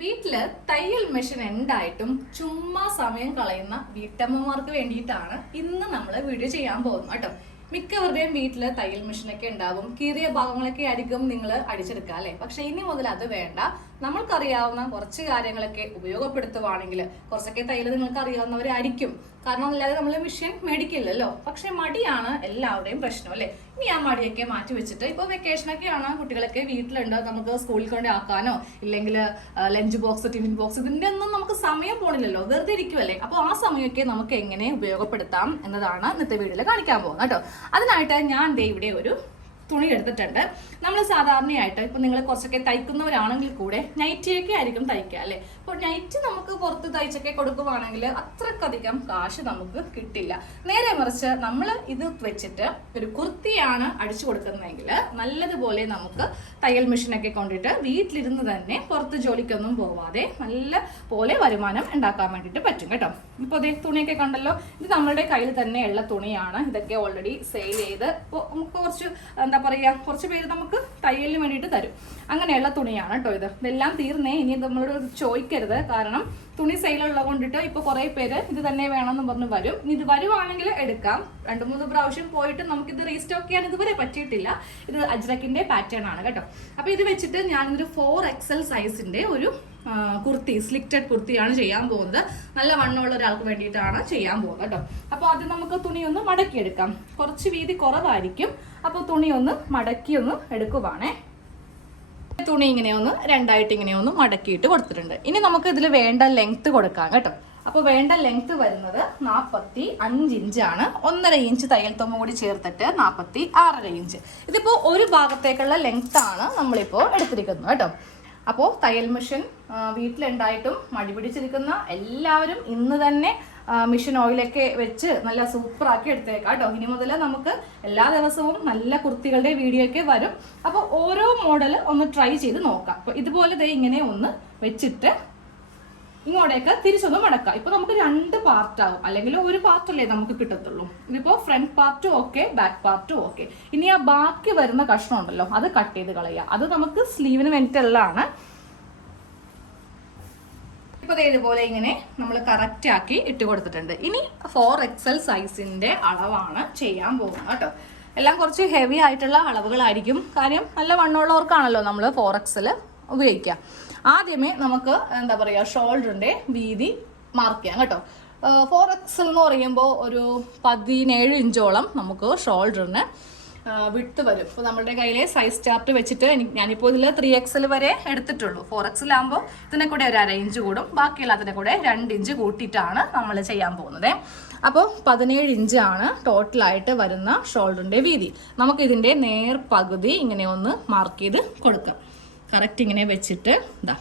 വീട്ടില് തയ്യൽ മെഷീൻ ഉണ്ടായിട്ടും ചുമ്മാ സമയം കളയുന്ന വീട്ടമ്മമാർക്ക് വേണ്ടിയിട്ടാണ് ഇന്ന് നമ്മൾ വീഡിയോ ചെയ്യാൻ പോകുന്നത് കേട്ടോ. മിക്കവരുടെയും വീട്ടില് തയ്യൽ മെഷീനൊക്കെ ഉണ്ടാവും. കീറിയ ഭാഗങ്ങളൊക്കെ ആയിരിക്കും നിങ്ങൾ അടിച്ചെടുക്കുക അല്ലെ. പക്ഷെ ഇനി മുതൽ അത് വേണ്ട. നമ്മൾക്കറിയാവുന്ന കുറച്ച് കാര്യങ്ങളൊക്കെ ഉപയോഗപ്പെടുത്തുവാണെങ്കിൽ കുറച്ചൊക്കെ തയ്യൽ നിങ്ങൾക്ക് അറിയാവുന്നവരായിരിക്കും. കാരണം അല്ലാതെ നമ്മൾ മെഷീൻ മേടിക്കില്ലല്ലോ. പക്ഷെ മടിയാണ് എല്ലാവരുടെയും പ്രശ്നം അല്ലെ. ഇനി ആ മടിയൊക്കെ മാറ്റി വെച്ചിട്ട് ഇപ്പൊ വെക്കേഷനൊക്കെയാണ്, കുട്ടികളൊക്കെ വീട്ടിലുണ്ട്, നമുക്ക് സ്കൂളിൽ കൊണ്ട് ആക്കാനോ ഇല്ലെങ്കിൽ ലഞ്ച് ബോക്സ്, ടിഫിൻ ബോക്സ്, ഇതിന്റെ ഒന്നും നമുക്ക് സമയം പോണില്ലല്ലോ, വെറുതെ ഇരിക്കുമല്ലേ. അപ്പൊ ആ സമയമൊക്കെ നമുക്ക് എങ്ങനെ ഉപയോഗപ്പെടുത്താം എന്നതാണ് ഇന്നത്തെ വീഡിയോയിൽ കാണിക്കാൻ പോകുന്നത് കേട്ടോ. അതിനായിട്ട് ഞാൻ ദേ ഇവിടെ ഒരു തുണി എടുത്തിട്ടുണ്ട്. നമ്മൾ സാധാരണയായിട്ട് ഇപ്പൊ നിങ്ങൾ കുറച്ചൊക്കെ തയ്ക്കുന്നവരാണെങ്കിൽ കൂടെ നൈറ്റിയൊക്കെ ആയിരിക്കും തയ്ക്കുക അല്ലെ. അപ്പോൾ നൈറ്റ് നമുക്ക് പുറത്ത് തയ്ച്ചൊക്കെ കൊടുക്കുവാണെങ്കിൽ അത്രക്കധികം കാശ് നമുക്ക് കിട്ടില്ല. നേരെ മറിച്ച് നമ്മൾ ഇത് വെച്ചിട്ട് ഒരു കുർത്തിയാണ് അടിച്ചു കൊടുക്കുന്നതെങ്കിൽ നല്ലതുപോലെ നമുക്ക് തയ്യൽ മെഷീനൊക്കെ കൊണ്ടിട്ട് വീട്ടിലിരുന്ന് തന്നെ പുറത്ത് ജോലിക്കൊന്നും പോവാതെ നല്ല പോലെ വരുമാനം ഉണ്ടാക്കാൻ വേണ്ടിയിട്ട് പറ്റും കേട്ടോ. ഇപ്പോൾ അതേ തുണിയൊക്കെ കണ്ടല്ലോ, ഇത് നമ്മളുടെ കയ്യിൽ തന്നെയുള്ള തുണിയാണ്. ഇതൊക്കെ ഓൾറെഡി സെയിൽ ചെയ്ത് ഇപ്പോൾ നമുക്ക് കുറച്ച് എന്താ പറയുക, കുറച്ച് പേര് നമുക്ക് തയ്യലിന് വേണ്ടിയിട്ട് തരും. അങ്ങനെയുള്ള തുണിയാണ് കേട്ടോ ഇത്. ഇതെല്ലാം തീർന്നേ. ഇനി നമ്മളോട് ചോദിക്കരുത്, കാരണം തുണി സെയിലുള്ള കൊണ്ടിട്ട് ഇപ്പൊ കുറെ പേര് ഇത് തന്നെ വേണമെന്ന് പറഞ്ഞ് വരും. ഇനി ഇത് വരുവാണെങ്കിൽ എടുക്കാം. 2-3 പ്രാവശ്യം പോയിട്ട് നമുക്കിത് റീസ്റ്റോക്ക് ചെയ്യാൻ ഇതുവരെ പറ്റിയിട്ടില്ല. ഇത് അജ്രക്കിന്റെ പാറ്റേൺ ആണ് കേട്ടോ. അപ്പൊ ഇത് വെച്ചിട്ട് ഞാനിതൊരു 4XL സൈസിന്റെ ഒരു കുർത്തി, സ്ലിക്റ്റഡ് കുർത്തിയാണ് ചെയ്യാൻ പോകുന്നത്. നല്ല വണ്ണമുള്ള ഒരാൾക്ക് വേണ്ടിയിട്ടാണ് ചെയ്യാൻ പോകുന്നത് കേട്ടോ. അപ്പോൾ അത് നമുക്ക് തുണി ഒന്ന് മടക്കിയെടുക്കാം. കുറച്ച് വീതി കുറവായിരിക്കും. അപ്പോൾ തുണി ഒന്ന് മടക്കി ഒന്ന് എടുക്കുവാണേ. തുണി ഇങ്ങനെയൊന്ന് രണ്ടായിട്ട് ഇങ്ങനെയൊന്ന് മടക്കിയിട്ട് കൊടുത്തിട്ടുണ്ട്. ഇനി നമുക്ക് ഇതിൽ വേണ്ട ലെങ്ത് കൊടുക്കാം കേട്ടോ. അപ്പോൾ വേണ്ട ലെങ്ത് വരുന്നത് 45 ഇഞ്ചാണ്. 1.5 ഇഞ്ച് തയ്യൽ തുമ്പ് കൂടി ചേർത്തിട്ട് 46.5 ഇഞ്ച്. ഇതിപ്പോൾ ഒരു ഭാഗത്തേക്കുള്ള ലെങ്ത് ആണ് നമ്മളിപ്പോൾ എടുത്തിരിക്കുന്നത് കേട്ടോ. അപ്പോൾ തയ്യൽ മെഷീൻ വീട്ടിലുണ്ടായിട്ടും മടി പിടിച്ചിരിക്കുന്ന എല്ലാവരും ഇന്ന് തന്നെ മിഷൻ ഓയിലൊക്കെ വെച്ച് നല്ല സൂപ്പറാക്കി എടുത്തേക്കാം കേട്ടോ. ഇനി മുതൽ നമുക്ക് എല്ലാ ദിവസവും നല്ല കുർത്തികളുടെ വീഡിയോ ഒക്കെ വരും. അപ്പോൾ ഓരോ മോഡൽ ഒന്ന് ട്രൈ ചെയ്ത് നോക്കാം. അപ്പോൾ ഇതുപോലെ ദേ ഇങ്ങനെ ഒന്ന് വെച്ചിട്ട് ഇങ്ങോട്ടേക്ക് തിരിച്ചൊന്ന് മടക്കാം. ഇപ്പൊ നമുക്ക് 2 പാർട്ടാവും, അല്ലെങ്കിൽ ഒരു പാർട്ടല്ലേ നമുക്ക് കിട്ടത്തുള്ളൂ. ഇതിപ്പോ ഫ്രണ്ട് പാർട്ടും ഓക്കെ, ബാക്ക് പാർട്ടും ഓക്കെ. ഇനി ആ ബാക്കി വരുന്ന കഷ്ണം ഉണ്ടല്ലോ, അത് കട്ട് ചെയ്ത് കളയുക. അത് നമുക്ക് സ്ലീവിന് വേണ്ടിയിട്ടുള്ളതാണ്. ഇപ്പൊ ഇതുപോലെ ഇങ്ങനെ നമ്മൾ കറക്റ്റ് ആക്കി ഇട്ട് കൊടുത്തിട്ടുണ്ട്. ഇനി 4XL സൈസിന്റെ അളവാണ് ചെയ്യാൻ പോകുന്നത് കേട്ടോ. എല്ലാം കുറച്ച് ഹെവി ആയിട്ടുള്ള അളവുകളായിരിക്കും. കാര്യം നല്ല വണ്ണമുള്ളവർക്കാണല്ലോ നമ്മൾ 4XL ഉപയോഗിക്കുക. ആദ്യമേ നമുക്ക് എന്താ പറയുക, ഷോൾഡറിന്റെ വീതി മാർക്ക് ചെയ്യാം കേട്ടോ. 4XL എന്ന് പറയുമ്പോൾ ഒരു 17 ഇഞ്ചോളം നമുക്ക് ഷോൾഡറിന് വിട്ട് വരും. ഇപ്പോൾ നമ്മുടെ കയ്യിലെ സൈസ് ചാർട്ട് വെച്ചിട്ട് ഞാനിപ്പോൾ ഇതിൽ 3XL വരെ എടുത്തിട്ടുള്ളൂ. 4XL ആകുമ്പോൾ ഇതിനെ കൂടെ ഒരു 1/2 ഇഞ്ച് കൂടും. ബാക്കിയുള്ള അതിനെ കൂടെ 2 ഇഞ്ച് കൂട്ടിയിട്ടാണ് നമ്മൾ ചെയ്യാൻ പോകുന്നത്. അപ്പോൾ 17 ഇഞ്ചാണ് ടോട്ടലായിട്ട് വരുന്ന ഷോൾഡറിന്റെ വീതി. നമുക്കിതിൻ്റെ നേർ പകുതി ഇങ്ങനെ ഒന്ന് മാർക്ക് ചെയ്ത് കൊടുക്കാം. കറക്റ്റ് ഇങ്ങനെ വെച്ചിട്ട് ഇതാ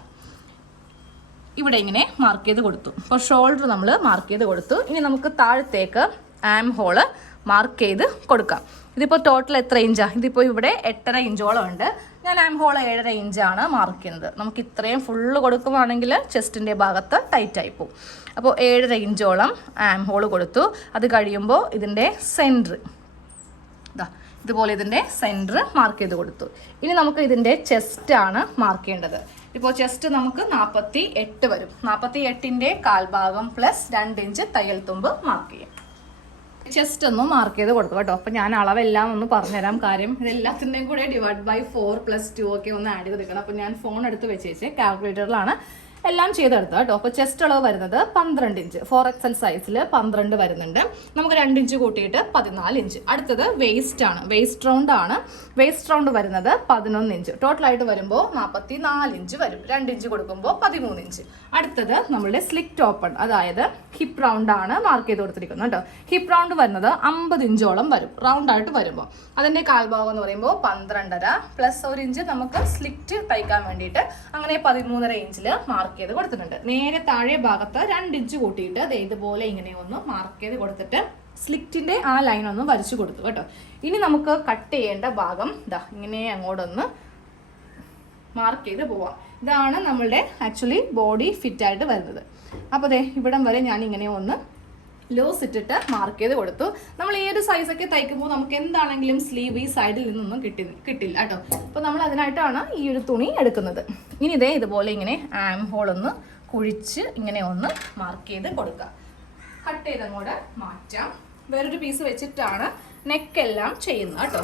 ഇവിടെ ഇങ്ങനെ മാർക്ക് ചെയ്ത് കൊടുത്തു. അപ്പോൾ ഷോൾഡർ നമ്മൾ മാർക്ക് ചെയ്ത് കൊടുത്തു. ഇനി നമുക്ക് താഴത്തേക്ക് ആം ഹോള് മാർക്ക് ചെയ്ത് കൊടുക്കാം. ഇതിപ്പോൾ ടോട്ടൽ എത്ര ഇഞ്ചാണ്? ഇതിപ്പോൾ ഇവിടെ 8.5 ഇഞ്ചോളം ഉണ്ട്. ഞാൻ ആം ഹോള് 7.5 ഇഞ്ചാണ് മാർക്ക് ചെയ്യുന്നത്. നമുക്ക് ഇത്രയും ഫുള്ള് കൊടുക്കുകയാണെങ്കിൽ ചെസ്റ്റിൻ്റെ ഭാഗത്ത് ടൈറ്റായി പോകും. അപ്പോൾ 7.5 ഇഞ്ചോളം ആം ഹോള് കൊടുത്തു. അത് കഴിയുമ്പോൾ ഇതിൻ്റെ സെൻറ്റർ ഇതുപോലെ ഇതിൻ്റെ സെൻറ്റർ മാർക്ക് ചെയ്ത് കൊടുത്തു. ഇനി നമുക്ക് ഇതിൻ്റെ ചെസ്റ്റാണ് മാർക്ക് ചെയ്യേണ്ടത്. ഇപ്പോൾ ചെസ്റ്റ് നമുക്ക് 48 വരും. 48ൻ്റെ കാൽഭാഗം പ്ലസ് 2 ഇഞ്ച് തയ്യൽ തുമ്പ് മാർക്ക് ചെയ്യും. ചെസ്റ്റ് ഒന്ന് മാർക്ക് ചെയ്ത് കൊടുത്തു കേട്ടോ. അപ്പോൾ ഞാൻ അളവെല്ലാം ഒന്ന് പറഞ്ഞുതരാം. കാര്യം ഇതെല്ലാത്തിൻ്റെയും കൂടെ /4 + 2 ഒക്കെ ഒന്ന് ആഡ് ചെയ്ത് എടുക്കണം. അപ്പോൾ ഞാൻ ഫോൺ എടുത്ത് വെച്ചേച്ച് കാൽക്കുലേറ്ററിലാണ് എല്ലാം ചെയ്തെടുത്തത് കേട്ടോ. അപ്പോൾ ചെസ്റ്റ് അളവ് വരുന്നത് 12 ഇഞ്ച്. 4XL സൈസിൽ 12 വരുന്നുണ്ട്. നമുക്ക് 2 ഇഞ്ച് കൂട്ടിയിട്ട് 14 ഇഞ്ച്. അടുത്തത് വേസ്റ്റ് ആണ്. വേസ്റ്റ് റൗണ്ട് ആണ്. വേസ്റ്റ് റൗണ്ട് വരുന്നത് 11 ഇഞ്ച്. ടോട്ടലായിട്ട് വരുമ്പോൾ 44 ഇഞ്ച് വരും. 2 ഇഞ്ച് കൊടുക്കുമ്പോൾ 13 ഇഞ്ച്. അടുത്തത് നമ്മളുടെ സ്ലിറ്റ് ഓപ്പൺ, അതായത് ഹിപ്പ് റൗണ്ട് ആണ് മാർക്ക് ചെയ്ത് കൊടുത്തിരിക്കുന്നത് കേട്ടോ. ഹിപ്പ് റൗണ്ട് വരുന്നത് 50 ഇഞ്ചോളം വരും റൗണ്ട് ആയിട്ട് വരുമ്പോൾ. അതിൻ്റെ കാൽഭാഗം എന്ന് പറയുമ്പോൾ 12.5 പ്ലസ് 1 ഇഞ്ച് നമുക്ക് സ്ലിറ്റ് തയ്ക്കാൻ വേണ്ടിയിട്ട്, അങ്ങനെ 13.5 ഇഞ്ചിൽ മാർക്ക് ചെയ്ത് കൊടുത്തിട്ടുണ്ട്. നേരെ താഴെ ഭാഗത്ത് 2 ഇഞ്ച് കൂട്ടിയിട്ട് ഇതുപോലെ ഇങ്ങനെ ഒന്ന് മാർക്ക് ചെയ്ത് കൊടുത്തിട്ട് സ്ലിറ്റിന്റെ ആ ലൈൻ ഒന്ന് വരച്ചു കൊടുത്തു കേട്ടോ. ഇനി നമുക്ക് കട്ട് ചെയ്യേണ്ട ഭാഗം ഇതാ ഇങ്ങനെ അങ്ങോട്ടൊന്ന് മാർക്ക് ചെയ്ത് പോവാം. ഇതാണ് നമ്മളുടെ ആക്ച്വലി ബോഡി ഫിറ്റ് ആയിട്ട് വരുന്നത്. അപ്പോൾ ഇവിടം വരെ ഞാൻ ഇങ്ങനെ ഒന്ന് ലോസ് ഇട്ടിട്ട് മാർക്ക് ചെയ്ത് കൊടുത്തു. നമ്മൾ ഈ ഒരു സൈസൊക്കെ തയ്ക്കുമ്പോൾ നമുക്ക് എന്താണെങ്കിലും സ്ലീവ് ഈ സൈഡിൽ നിന്നൊന്നും കിട്ടില്ല കേട്ടോ. അപ്പോൾ നമ്മൾ അതിനായിട്ടാണ് ഈ ഒരു തുണി എടുക്കുന്നത്. ഇനി ഇതുപോലെ ഇങ്ങനെ ആം ഹോൾ ഒന്ന് കുഴിച്ച് ഇങ്ങനെ ഒന്ന് മാർക്ക് ചെയ്ത് കൊടുക്കുക. കട്ട് ചെയ്തങ്ങോട്ട് മാറ്റാം. വേറൊരു പീസ് വെച്ചിട്ടാണ് നെക്കെല്ലാം ചെയ്യുന്നത് കേട്ടോ.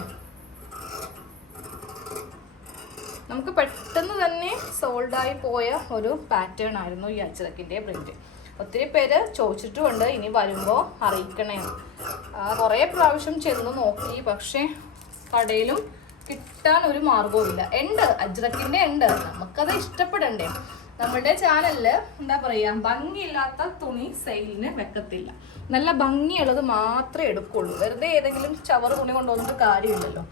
നമുക്ക് പെട്ടെന്ന് തന്നെ സോൾഡായി പോയ ഒരു പാറ്റേൺ ആയിരുന്നു ഈ അജ്രക്കിൻ്റെ പ്രിന്റ്. ഒത്തിരി പേര് ചോദിച്ചിട്ടുമുണ്ട് ഇനി വരുമ്പോൾ അറിയിക്കണേ. കുറേ പ്രാവശ്യം ചെന്ന് നോക്കി, പക്ഷേ കടയിലും കിട്ടാൻ ഒരു മാർഗവും ഇല്ല. ഉണ്ട്, അജ്രക്കിൻ്റെ ഉണ്ട്, നമുക്കത് ഇഷ്ടപ്പെടണ്ടേ. നമ്മുടെ ചാനലിൽ എന്താ പറയുക, ഭംഗിയില്ലാത്ത തുണി സെയിലിന് വെക്കത്തില്ല. നല്ല ഭംഗിയുള്ളത് മാത്രമേ എടുക്കുള്ളൂ. വെറുതെ ഏതെങ്കിലും ചവറ് തുണി കൊണ്ടുവന്നിട്ട് കാര്യമില്ലല്ലോ.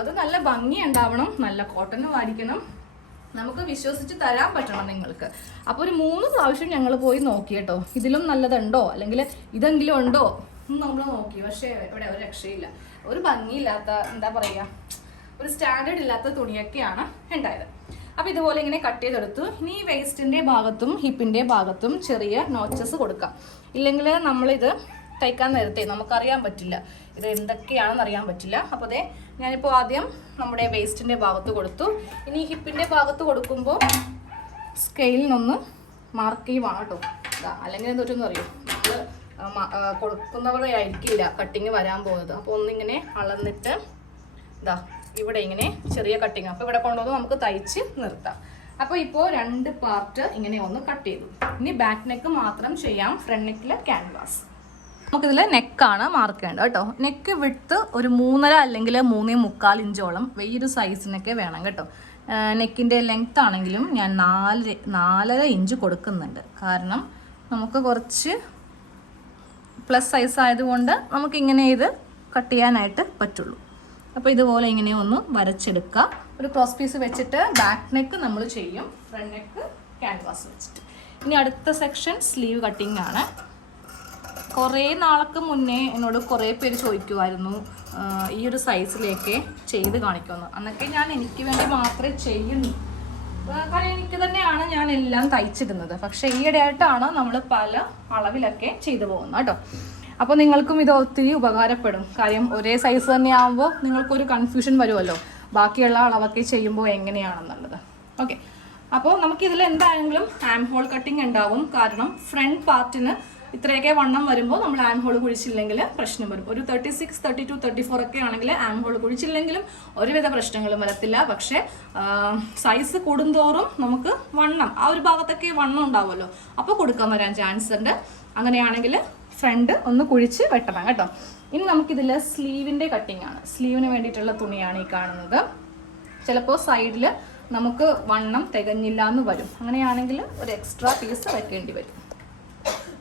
അത് നല്ല ഭംഗി ഉണ്ടാവണം, നല്ല കോട്ടനും ആയിരിക്കണം, നമുക്ക് വിശ്വസിച്ച് തരാൻ പറ്റണം നിങ്ങൾക്ക്. അപ്പോൾ ഒരു 3 പ്രാവശ്യം ഞങ്ങൾ പോയി നോക്കി കേട്ടോ, ഇതിലും നല്ലതുണ്ടോ അല്ലെങ്കിൽ ഇതെങ്കിലും ഉണ്ടോ എന്ന് നമ്മൾ നോക്കി. പക്ഷേ ഇവിടെ ഒരു രക്ഷയില്ല. ഒരു ഭംഗിയില്ലാത്ത, എന്താ പറയുക, ഒരു സ്റ്റാൻഡേർഡ് ഇല്ലാത്ത തുണിയൊക്കെയാണ് ഉണ്ടായത്. അപ്പോൾ ഇതുപോലെ ഇങ്ങനെ കട്ട് ചെയ്തെടുത്തു. ഇനി വേസ്റ്റിൻ്റെ ഭാഗത്തും ഹിപ്പിൻ്റെ ഭാഗത്തും ചെറിയ നോച്ചസ് കൊടുക്കാം. ഇല്ലെങ്കിൽ നമ്മളിത് തയ്ക്കാൻ നേരത്തെ നമുക്കറിയാൻ പറ്റില്ല ഇത് എന്തൊക്കെയാണെന്ന് അറിയാൻ പറ്റില്ല. അപ്പോൾ അതെ ഞാനിപ്പോൾ ആദ്യം നമ്മുടെ വേസ്റ്റിൻ്റെ ഭാഗത്ത് കൊടുത്തു. ഇനി ഹിപ്പിൻ്റെ ഭാഗത്ത് കൊടുക്കുമ്പോൾ സ്കെയിലിനൊന്ന് മാർക്ക് ചെയ്യുവാണ് കേട്ടോ. അല്ലെങ്കിൽ എന്തൊറ്റൊന്നും അറിയും, നമ്മൾ കൊടുക്കുന്നവരെ ആയിരിക്കില്ല കട്ടിങ് വരാൻ പോകുന്നത്. അപ്പോൾ ഒന്നിങ്ങനെ അളന്നിട്ട് ഇവിടെ ഇങ്ങനെ ചെറിയ കട്ടിങ്, അപ്പോൾ ഇവിടെ കൊണ്ടുവന്ന് നമുക്ക് തയ്ച്ച് നിർത്താം. അപ്പോൾ ഇപ്പോൾ 2 പാർട്ട് ഇങ്ങനെ ഒന്ന് കട്ട് ചെയ്തു. ഇനി ബാക്ക് നെക്ക് മാത്രം ചെയ്യാം. ഫ്രണ്ട് നെക്കിൽ ക്യാൻവാസ്. നമുക്കിതിൽ നെക്കാണ് മാർക്ക് ചെയ്യേണ്ടത് കേട്ടോ. നെക്ക് വിട്ട് ഒരു 3.5 അല്ലെങ്കിൽ 3.25 ഇഞ്ചോളം വലിയൊരു സൈസിനൊക്കെ വേണം കേട്ടോ. നെക്കിൻ്റെ ലെങ്ത് ആണെങ്കിലും ഞാൻ 4.5 ഇഞ്ച് കൊടുക്കുന്നുണ്ട്. കാരണം നമുക്ക് കുറച്ച് പ്ലസ് സൈസ് ആയതുകൊണ്ട് നമുക്കിങ്ങനെ ഇത് കട്ട് ചെയ്യാനായിട്ട് പറ്റുള്ളൂ. അപ്പോൾ ഇതുപോലെ ഇങ്ങനെ ഒന്ന് വരച്ചെടുക്കുക. ഒരു ക്രോസ് പീസ് വെച്ചിട്ട് ബാക്ക് നെക്ക് നമ്മൾ ചെയ്യും, ഫ്രണ്ട് നെക്ക് ക്യാൻവാസ് വെച്ചിട്ട്. ഇനി അടുത്ത സെക്ഷൻ സ്ലീവ് കട്ടിങ് ആണ്. കുറേ നാൾക്ക് മുന്നേ എന്നോട് കുറേ പേര് ചോദിക്കുമായിരുന്നു ഈ ഒരു സൈസിലേക്ക് ചെയ്ത് കാണിക്കുമെന്ന്. അന്നൊക്കെ ഞാൻ എനിക്ക് വേണ്ടി മാത്രമേ ചെയ്യുന്നു, കാരണം എനിക്ക് തന്നെയാണ് ഞാൻ എല്ലാം തയ്ച്ചിടുന്നത്. പക്ഷേ ഈയിടെയായിട്ടാണ് നമ്മൾ പല അളവിലൊക്കെ ചെയ്തു പോകുന്നത് കേട്ടോ. അപ്പോൾ നിങ്ങൾക്കും ഇത് ഒത്തിരി ഉപകാരപ്പെടും. കാര്യം ഒരേ സൈസ് തന്നെ ആകുമ്പോൾ നിങ്ങൾക്കൊരു കൺഫ്യൂഷൻ വരുമല്ലോ, ബാക്കിയുള്ള അളവൊക്കെ ചെയ്യുമ്പോൾ എങ്ങനെയാണെന്നുള്ളത്. ഓക്കെ, അപ്പോൾ നമുക്കിതിൽ എന്താണെങ്കിലും ആം ഹോൾ കട്ടിങ് ഉണ്ടാവും. കാരണം ഫ്രണ്ട് പാർട്ടിന് ഇത്രയൊക്കെ വണ്ണം വരുമ്പോൾ നമ്മൾ ആം ഹോൾ കുഴിച്ചില്ലെങ്കിൽ പ്രശ്നം വരും. ഒരു 36, 32, 34 ഒക്കെ ആണെങ്കിൽ ആം ഹോൾ കുഴിച്ചില്ലെങ്കിലും ഒരുവിധ പ്രശ്നങ്ങളും വരത്തില്ല. പക്ഷേ സൈസ് കൂടുന്തോറും നമുക്ക് വണ്ണം ആ ഒരു ഭാഗത്തൊക്കെ വണ്ണം ഉണ്ടാവുമല്ലോ, അപ്പോൾ കൊടുക്കാൻ വരാൻ ചാൻസ് ഉണ്ട്. അങ്ങനെയാണെങ്കിൽ ഫ്രണ്ട് ഒന്ന് കുഴിച്ച് വെട്ടണം കേട്ടോ. ഇനി നമുക്കിതിൽ സ്ലീവിൻ്റെ കട്ടിങ് ആണ്. സ്ലീവിന് വേണ്ടിയിട്ടുള്ള തുണിയാണ് ഈ കാണുന്നത്. ചിലപ്പോൾ സൈഡിൽ നമുക്ക് വണ്ണം തികഞ്ഞില്ല എന്ന് വരും. അങ്ങനെയാണെങ്കിൽ ഒരു എക്സ്ട്രാ പീസ് വെക്കേണ്ടി വരും.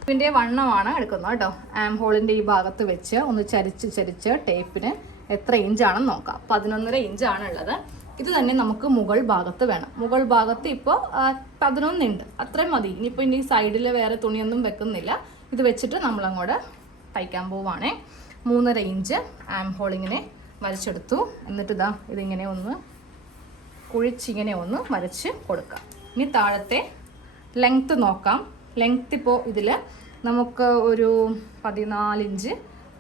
ഇതിൻ്റെ വണ്ണമാണ് എടുക്കുന്നത് കേട്ടോ. ആം ഹോളിൻ്റെ ഈ ഭാഗത്ത് വെച്ച് ഒന്ന് ചരിച്ച് ടേപ്പിന് എത്ര ഇഞ്ചാണെന്ന് നോക്കാം. 11.5 ഇഞ്ചാണ് ഉള്ളത്. ഇത് തന്നെ നമുക്ക് മുകൾ ഭാഗത്ത് വേണം. മുകൾ ഭാഗത്ത് ഇപ്പോൾ 11 ഉണ്ട്, അത്രയും മതി. ഇനിയിപ്പോൾ ഇനി സൈഡിൽ വേറെ തുണിയൊന്നും വെക്കുന്നില്ല. ഇത് വെച്ചിട്ട് നമ്മളങ്ങോട്ട് തയ്ക്കാൻ പോവുകയാണേ. 3.5 ഇഞ്ച് ആം ഹോളിങ്ങനെ വരച്ചെടുത്തു. എന്നിട്ട് ഇതിങ്ങനെ ഒന്ന് കുഴിച്ചിങ്ങനെ ഒന്ന് വരച്ച് കൊടുക്കാം. ഇനി താഴത്തെ ലെങ്ത്ത് നോക്കാം. ലെങ്ത്ത് ഇപ്പോൾ ഇതിൽ നമുക്ക് ഒരു 14 ഇഞ്ച്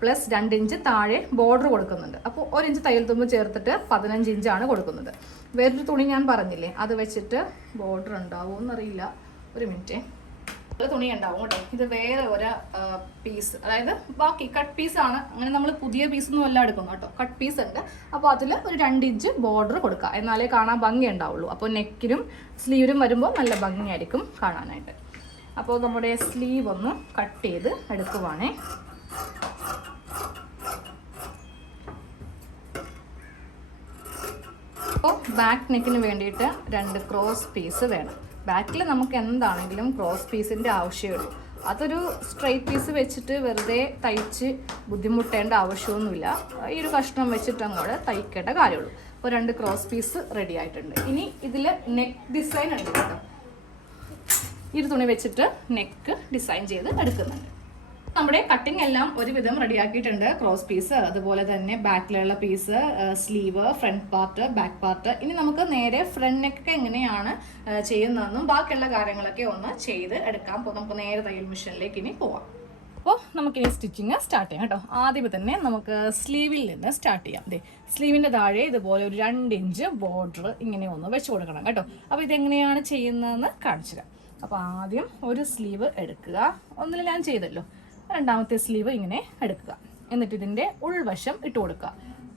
പ്ലസ് 2 ഇഞ്ച് താഴെ ബോർഡർ കൊടുക്കുന്നുണ്ട്. അപ്പോൾ 1 ഇഞ്ച് തയ്യൽ തുമ്പ് ചേർത്തിട്ട് 15 ഇഞ്ചാണ് കൊടുക്കുന്നത്. വേറൊരു തുണി ഞാൻ പറഞ്ഞില്ലേ, അത് വെച്ചിട്ട് ബോർഡർ ഉണ്ടാവുമെന്നറിയില്ല. ഒരു മിനിറ്റ്, തുണി ഉണ്ടാവും കേട്ടോ. ഇത് വേറെ ഒരു പീസ്, അതായത് ബാക്കി കട്ട് പീസാണ്. അങ്ങനെ നമ്മൾ പുതിയ പീസൊന്നും എല്ലാം എടുക്കുന്നു കേട്ടോ. കട്ട് പീസ് ഉണ്ട്. അപ്പോൾ അതിൽ ഒരു 2 ഇഞ്ച് ബോർഡർ കൊടുക്കുക, എന്നാലേ കാണാൻ ഭംഗി ഉണ്ടാവുള്ളൂ. അപ്പോൾ നെക്കിനും സ്ലീവിനും വരുമ്പോൾ നല്ല ഭംഗിയായിരിക്കും കാണാനായിട്ട്. അപ്പോൾ നമ്മുടെ സ്ലീവ് ഒന്ന് കട്ട് ചെയ്ത് എടുക്കുവാണേ. അപ്പോൾ ബാക്ക് നെക്കിന് വേണ്ടിയിട്ട് 2 ക്രോസ് പീസ് വേണം. ബാക്കിൽ നമുക്ക് എന്താണെങ്കിലും ക്രോസ് പീസിൻ്റെ ആവശ്യമേ ഉള്ളൂ. അതൊരു സ്ട്രെയിറ്റ് പീസ് വെച്ചിട്ട് വെറുതെ തയ്ച്ച് ബുദ്ധിമുട്ടേണ്ട ആവശ്യമൊന്നുമില്ല. ഈ ഒരു കഷ്ണം വെച്ചിട്ട് അങ്ങോട്ട് തയ്ക്കേണ്ട കാര്യമുള്ളൂ. അപ്പോൾ 2 ക്രോസ് പീസ് റെഡി ആയിട്ടുണ്ട്. ഇനി ഇതിൽ നെക്ക് ഡിസൈൻ ഉണ്ട് കേട്ടോ. ഈ ഒരു തുണി വെച്ചിട്ട് നെക്ക് ഡിസൈൻ ചെയ്ത് എടുക്കുന്നുണ്ട്. നമ്മുടെ കട്ടിങ് എല്ലാം ഒരുവിധം റെഡിയാക്കിയിട്ടുണ്ട്. ക്രോസ് പീസ്, അതുപോലെ തന്നെ ബാക്കിലുള്ള piece, sleeve, front part, back part. ഇനി നമുക്ക് നേരെ ഫ്രണ്ട് നെക്ക് എങ്ങനെയാണ് ചെയ്യുന്നതെന്നും ബാക്കിയുള്ള കാര്യങ്ങളൊക്കെ ഒന്ന് ചെയ്ത് എടുക്കാം. അപ്പോൾ നമുക്ക് നേരെ തയ്യൽ മെഷീനിലേക്ക് ഇനി പോവാം. അപ്പോൾ നമുക്കിനി സ്റ്റിച്ചിങ് സ്റ്റാർട്ട് ചെയ്യാം കേട്ടോ. ആദ്യമേ തന്നെ നമുക്ക് സ്ലീവിൽ നിന്ന് സ്റ്റാർട്ട് ചെയ്യാം. അതെ, സ്ലീവിൻ്റെ താഴെ ഇതുപോലെ ഒരു 2 ഇഞ്ച് ബോർഡർ ഇങ്ങനെ ഒന്ന് വെച്ച് കൊടുക്കണം കേട്ടോ. അപ്പോൾ ഇതെങ്ങനെയാണ് ചെയ്യുന്നതെന്ന് കാണിച്ചു തരാം. അപ്പോൾ ആദ്യം ഒരു സ്ലീവ് എടുക്കുക, ഒന്നിൽ ഞാൻ ചെയ്തല്ലോ. രണ്ടാമത്തെ സ്ലീവ് ഇങ്ങനെ എടുക്കുക, എന്നിട്ട് ഇതിൻ്റെ ഉൾവശം ഇട്ട് കൊടുക്കുക,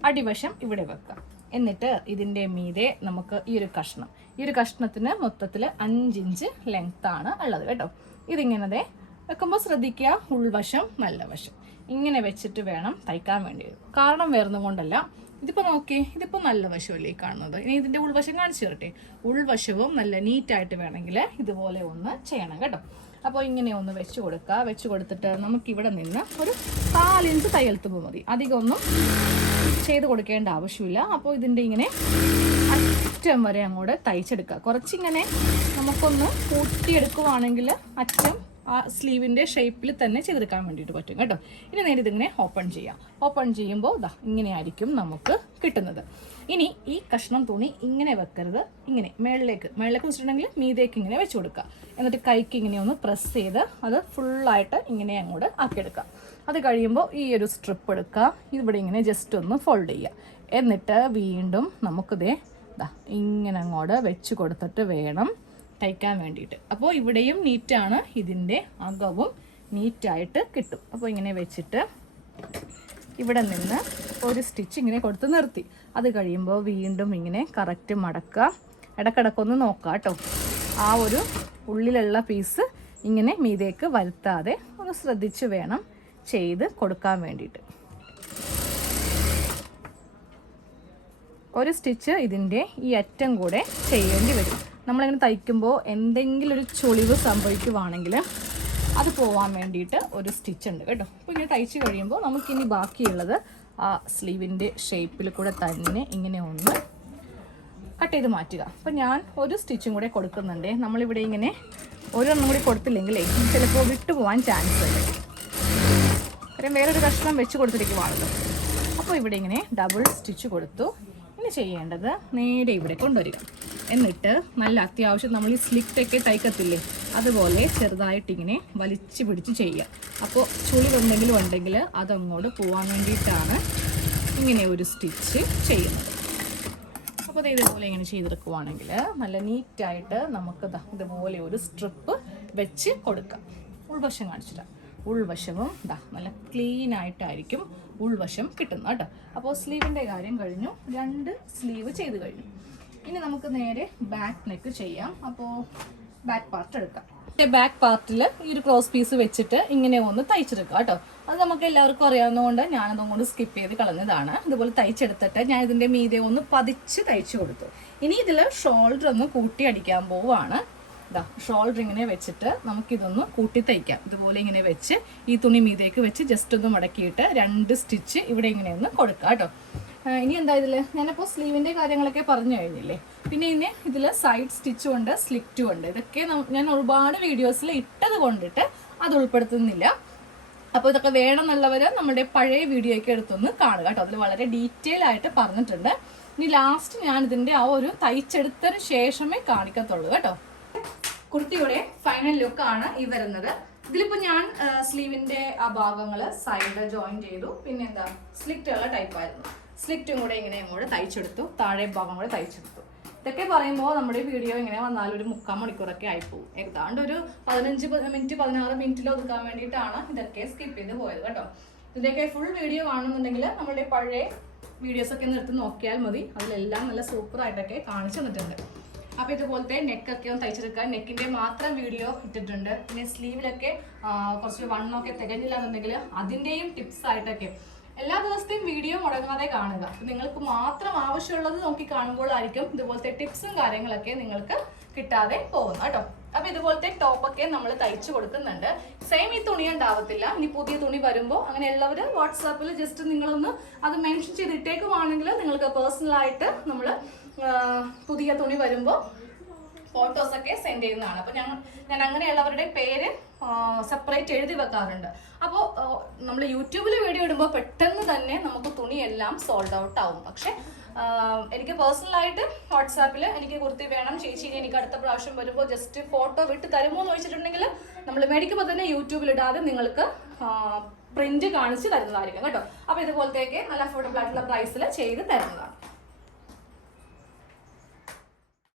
അടിവശം ഇവിടെ വെക്കുക. എന്നിട്ട് ഇതിൻ്റെ മീതെ നമുക്ക് ഈ ഒരു കഷ്ണത്തിന് മൊത്തത്തിൽ 5 ഇഞ്ച് ലെങ്ത്താണ് ഉള്ളത് കേട്ടോ. ഇതിങ്ങനെ വെക്കുമ്പോൾ ശ്രദ്ധിക്കുക, ഉൾവശം നല്ല വശം ഇങ്ങനെ വെച്ചിട്ട് വേണം തയ്ക്കാൻ വേണ്ടി. കാരണം വേറൊന്നും കൊണ്ടല്ല, ഇതിപ്പോൾ നോക്കി, ഇതിപ്പോൾ നല്ല വശമല്ലേ ഈ കാണുന്നത്. ഇനി ഇതിൻ്റെ ഉൾവശം കാണിച്ചു തരട്ടെ. ഉൾവശവും നല്ല നീറ്റായിട്ട് വേണമെങ്കിൽ ഇതുപോലെ ഒന്ന് ചെയ്യണം കേട്ടോ. അപ്പോൾ ഇങ്ങനെ ഒന്ന് വെച്ച് കൊടുക്കുക. വെച്ച് കൊടുത്തിട്ട് നമുക്കിവിടെ നിന്ന് ഒരു 4 ഇഞ്ച് തയ്യൽ തുമ്പ് മതി, അധികം ഒന്നും ചെയ്ത് കൊടുക്കേണ്ട ആവശ്യമില്ല. അപ്പോൾ ഇതിൻ്റെ ഇങ്ങനെ അറ്റം വരെ അങ്ങോട്ട് തയ്ച്ചെടുക്കുക. കുറച്ചിങ്ങനെ നമുക്കൊന്ന് കൂട്ടിയെടുക്കുവാണെങ്കിൽ അറ്റം ആ സ്ലീവിൻ്റെ ഷേപ്പിൽ തന്നെ ചെയ്തെടുക്കാൻ വേണ്ടിയിട്ട് പറ്റും കേട്ടോ. ഇനി നേരെ ഇതിങ്ങനെ ഓപ്പൺ ചെയ്യാം. ഓപ്പൺ ചെയ്യുമ്പോൾ ഇതാ ഇങ്ങനെയായിരിക്കും നമുക്ക് കിട്ടുന്നത്. ഇനി ഈ കഷ്ണം തുണി ഇങ്ങനെ വെക്കരുത്, ഇങ്ങനെ മേളിലേക്ക് വെച്ചിട്ടുണ്ടെങ്കിൽ മീതേക്ക് ഇങ്ങനെ വെച്ച് കൊടുക്കുക. എന്നിട്ട് കൈക്ക് ഇങ്ങനെ ഒന്ന് പ്രസ് ചെയ്ത് അത് ഫുള്ളായിട്ട് ഇങ്ങനെ അങ്ങോട്ട് ആക്കിയെടുക്കുക. അത് കഴിയുമ്പോൾ ഈ ഒരു സ്ട്രിപ്പ് എടുക്കുക, ഇവിടെ ഇങ്ങനെ ജസ്റ്റ് ഒന്ന് ഫോൾഡ് ചെയ്യുക. എന്നിട്ട് വീണ്ടും നമുക്കിതേ ഇങ്ങനെ അങ്ങോട്ട് വെച്ച് കൊടുത്തിട്ട് വേണം തയ്ക്കാൻ വേണ്ടിയിട്ട്. അപ്പോൾ ഇവിടെയും നീറ്റാണ്, ഇതിൻ്റെ അകവും നീറ്റായിട്ട് കിട്ടും. അപ്പോൾ ഇങ്ങനെ വെച്ചിട്ട് ഇവിടെ നിന്ന് ഒരു സ്റ്റിച്ച് ഇങ്ങനെ കൊടുത്ത് നിർത്തി. അത് കഴിയുമ്പോൾ വീണ്ടും ഇങ്ങനെ കറക്റ്റ് മടക്കുക. ഇടക്കിടക്കൊന്ന് നോക്കുക കേട്ടോ, ആ ഒരു ഉള്ളിലുള്ള പീസ് ഇങ്ങനെ മീതേക്ക് വരുത്താതെ ഒന്ന് ശ്രദ്ധിച്ച് വേണം ചെയ്ത് കൊടുക്കാൻ വേണ്ടിയിട്ട്. ഒരു സ്റ്റിച്ച് ഇതിൻ്റെ ഈ അറ്റം കൂടെ ചെയ്യേണ്ടി വരും. നമ്മളിങ്ങനെ തയ്ക്കുമ്പോൾ എന്തെങ്കിലും ഒരു ചുളിവ് സംഭവിക്കുവാണെങ്കിൽ അത് പോവാൻ വേണ്ടിയിട്ട് ഒരു സ്റ്റിച്ച് ഉണ്ട് കേട്ടോ. അപ്പോൾ ഇങ്ങനെ തയ്ച്ച് കഴിയുമ്പോൾ നമുക്കിനി ബാക്കിയുള്ളത് ആ സ്ലീവിൻ്റെ ഷേപ്പിൽ കൂടെ തന്നെ ഇങ്ങനെ ഒന്ന് കട്ട് ചെയ്ത് മാറ്റുക. അപ്പോൾ ഞാൻ ഒരു സ്റ്റിച്ചും കൂടെ കൊടുക്കുന്നുണ്ട്. നമ്മളിവിടെ ഇങ്ങനെ ഒരെണ്ണം കൂടി കൊടുത്തില്ലെങ്കിലേ ചിലപ്പോൾ വിട്ടുപോകാൻ ചാൻസ് ഉണ്ട്. കാര്യം വേറൊരു കഷ്ണം വെച്ച് കൊടുത്തിരിക്കുവാണല്ലോ. അപ്പോൾ ഇവിടെ ഇങ്ങനെ ഡബിൾ സ്റ്റിച്ച് കൊടുത്തു. ഇനി ചെയ്യേണ്ടത് നേരെ ഇവിടെ കൊണ്ടുവരിക. എന്നിട്ട് നല്ല അത്യാവശ്യം നമ്മൾ ഈ സ്ലിറ്റൊക്കെ തയ്ക്കത്തില്ലേ, അതുപോലെ ചെറുതായിട്ടിങ്ങനെ വലിച്ചു പിടിച്ച് ചെയ്യുക. അപ്പോൾ ചുളിവെന്തെങ്കിലും ഉണ്ടെങ്കിൽ അതങ്ങോട്ട് പോകാൻ വേണ്ടിയിട്ടാണ് ഇങ്ങനെ ഒരു സ്റ്റിച്ച് ചെയ്യുന്നത്. അപ്പോൾ ഇതുപോലെ ഇങ്ങനെ ചെയ്തെടുക്കുവാണെങ്കിൽ നല്ല നീറ്റായിട്ട് നമുക്ക് ഇതുപോലെ ഒരു സ്ട്രിപ്പ് വെച്ച് കൊടുക്കാം. ഉൾവശം കാണിച്ചിട്ടാണ്, ഉൾവശവും നല്ല ക്ലീൻ ആയിട്ടായിരിക്കും ഉൾവശം കിട്ടുന്നത് കേട്ടോ. അപ്പോൾ സ്ലീവിൻ്റെ കാര്യം കഴിഞ്ഞു, 2 സ്ലീവ് ചെയ്ത് കഴിഞ്ഞു. ഇനി നമുക്ക് നേരെ ബാക്ക് നെക്ക് ചെയ്യാം. അപ്പോൾ ബാക്ക് പാർട്ട് എടുക്കാം. ബാക്ക് പാർട്ടിൽ ഈ ഒരു ക്രോസ് പീസ് വെച്ചിട്ട് ഇങ്ങനെ ഒന്ന് തയ്ച്ചെടുക്കുക കേട്ടോ. അത് നമുക്ക് എല്ലാവർക്കും അറിയാവുന്നതുകൊണ്ട് ഞാനതും കൊണ്ട് സ്കിപ്പ് ചെയ്ത് കളഞ്ഞതാണ്. ഇതുപോലെ തയ്ച്ചെടുത്തിട്ട് ഞാൻ ഇതിൻ്റെ മീതെ ഒന്ന് പതിച്ച് തയ്ച്ചു കൊടുത്തു. ഇനി ഇതിൽ ഷോൾഡർ ഒന്ന് കൂട്ടി അടിക്കാൻ പോവുകയാണ്. ഷോൾഡർ ഇങ്ങനെ വെച്ചിട്ട് നമുക്കിതൊന്ന് കൂട്ടി തയ്ക്കാം. ഇതുപോലെ ഇങ്ങനെ വെച്ച് ഈ തുണി മീതേക്ക് വെച്ച് ജസ്റ്റ് ഒന്ന് മടക്കിയിട്ട് 2 സ്റ്റിച്ച് ഇവിടെ ഇങ്ങനെ ഒന്ന് കൊടുക്കാം കേട്ടോ. ഇനി എന്താ ഇതിൽ ഞാനിപ്പോൾ സ്ലീവിൻ്റെ കാര്യങ്ങളൊക്കെ പറഞ്ഞു കഴിഞ്ഞില്ലേ. പിന്നെ ഇനി ഇതിൽ സൈഡ് സ്റ്റിച്ചും ഉണ്ട്, സ്ലിറ്റും ഉണ്ട്. ഇതൊക്കെ ഞാൻ ഒരുപാട് വീഡിയോസിൽ ഇട്ടത് കൊണ്ടിട്ട് അത് ഉൾപ്പെടുത്തുന്നില്ല. അപ്പോൾ ഇതൊക്കെ വേണമെന്നുള്ളവർ നമ്മുടെ പഴയ വീഡിയോയ്ക്ക് എടുത്തൊന്ന് കാണുക കേട്ടോ. അതിൽ വളരെ ഡീറ്റെയിൽ ആയിട്ട് പറഞ്ഞിട്ടുണ്ട്. ഇനി ലാസ്റ്റ് ഞാൻ ഇതിൻ്റെ ആ ഒരു തയ്ച്ചെടുത്തതിന് ശേഷമേ കാണിക്കത്തുള്ളൂ കേട്ടോ. കുർത്തിയുടെ ഫൈനൽ ലുക്കാണ് ഈ വരുന്നത്. ഇതിലിപ്പോൾ ഞാൻ സ്ലീവിൻ്റെ ആ ഭാഗങ്ങൾ സൈഡ് ജോയിൻ ചെയ്തു. പിന്നെ എന്താ സ്ലിറ്റുള്ള ടൈപ്പായിരുന്നു. സ്ലിറ്റും കൂടെ ഇങ്ങനെ അങ്ങോട്ട് തയ്ച്ചെടുത്തു, താഴെ ഭാഗം കൂടെ തയ്ച്ചെടുത്തു. ഇതൊക്കെ പറയുമ്പോൾ നമ്മുടെ വീഡിയോ ഇങ്ങനെ വന്നാലും ഒരു 3/4 മണിക്കൂറൊക്കെ ആയിപ്പോവും. ഏതാണ്ട് ഒരു 15 മിനിറ്റ് 16 മിനിറ്റിൽ ഒതുക്കാൻ വേണ്ടിയിട്ടാണ് ഇതൊക്കെ സ്കിപ്പ് ചെയ്ത് പോയത് കേട്ടോ. ഇതിൻ്റെയൊക്കെ ഫുൾ വീഡിയോ കാണുന്നുണ്ടെങ്കിൽ നമ്മുടെ പഴയ വീഡിയോസൊക്കെ ഒന്ന് എടുത്ത് നോക്കിയാൽ മതി. അതിലെല്ലാം നല്ല സൂപ്പറായിട്ടൊക്കെ കാണിച്ചു തന്നിട്ടുണ്ട്. അപ്പോൾ ഇതുപോലത്തെ നെക്കൊക്കെ ഒന്ന് തയ്ച്ചെടുക്കാൻ നെക്കിൻ്റെ മാത്രം വീഡിയോ ഇട്ടിട്ടുണ്ട്. പിന്നെ സ്ലീവിലൊക്കെ കുറച്ച് വണ്ണമൊക്കെ തികഞ്ഞില്ല എന്നുണ്ടെങ്കിൽ അതിൻ്റെയും ടിപ്സ് ആയിട്ടൊക്കെ എല്ലാ ദിവസത്തെയും വീഡിയോ മുടങ്ങാതെ കാണുക. നിങ്ങൾക്ക് മാത്രം ആവശ്യമുള്ളത് നോക്കി കാണുമ്പോഴായിരിക്കും ഇതുപോലത്തെ ടിപ്സും കാര്യങ്ങളൊക്കെ നിങ്ങൾക്ക് കിട്ടാതെ പോകുന്നത് കേട്ടോ. അപ്പോൾ ഇതുപോലത്തെ ടോപ്പൊക്കെ നമ്മൾ തയ്ച്ചു കൊടുക്കുന്നുണ്ട്. സെയിം ഈ തുണി ഉണ്ടാവത്തില്ല. ഇനി പുതിയ തുണി വരുമ്പോൾ അങ്ങനെയുള്ളവർ വാട്സാപ്പിൽ ജസ്റ്റ് നിങ്ങളൊന്ന് അത് മെൻഷൻ ചെയ്തിട്ടേക്കുവാണെങ്കിൽ നിങ്ങൾക്ക് പേഴ്സണലായിട്ട് നമ്മൾ പുതിയ തുണി വരുമ്പോൾ ഫോട്ടോസൊക്കെ സെൻഡ് ചെയ്യുന്നതാണ്. അപ്പോൾ ഞാൻ അങ്ങനെയുള്ളവരുടെ പേര് സെപ്പറേറ്റ് എഴുതി വെക്കാറുണ്ട്. അപ്പോൾ നമ്മൾ യൂട്യൂബിൽ വീഡിയോ ഇടുമ്പോൾ പെട്ടെന്ന് തന്നെ നമുക്ക് തുണിയെല്ലാം സോൾഡ് ഔട്ട് ആവും. പക്ഷെ എനിക്ക് പേഴ്സണലായിട്ട് വാട്സാപ്പിൽ എനിക്ക് കുർത്തി വേണം ചേച്ചി, എനിക്ക് അടുത്ത പ്രാവശ്യം വരുമ്പോൾ ജസ്റ്റ് ഫോട്ടോ വിട്ട് തരുമോ എന്ന് ചോദിച്ചിട്ടുണ്ടെങ്കിൽ നമ്മൾ മേടിക്കുമ്പോൾ തന്നെ യൂട്യൂബിൽ ഇടാതെ നിങ്ങൾക്ക് പ്രിന്റ് കാണിച്ച് തരുന്നതായിരിക്കും കേട്ടോ. അപ്പോൾ ഇതുപോലത്തേക്ക് നല്ല അഫോർഡബിൾ ആയിട്ടുള്ള പ്രൈസിൽ ചെയ്ത് തരുന്നതാണ്.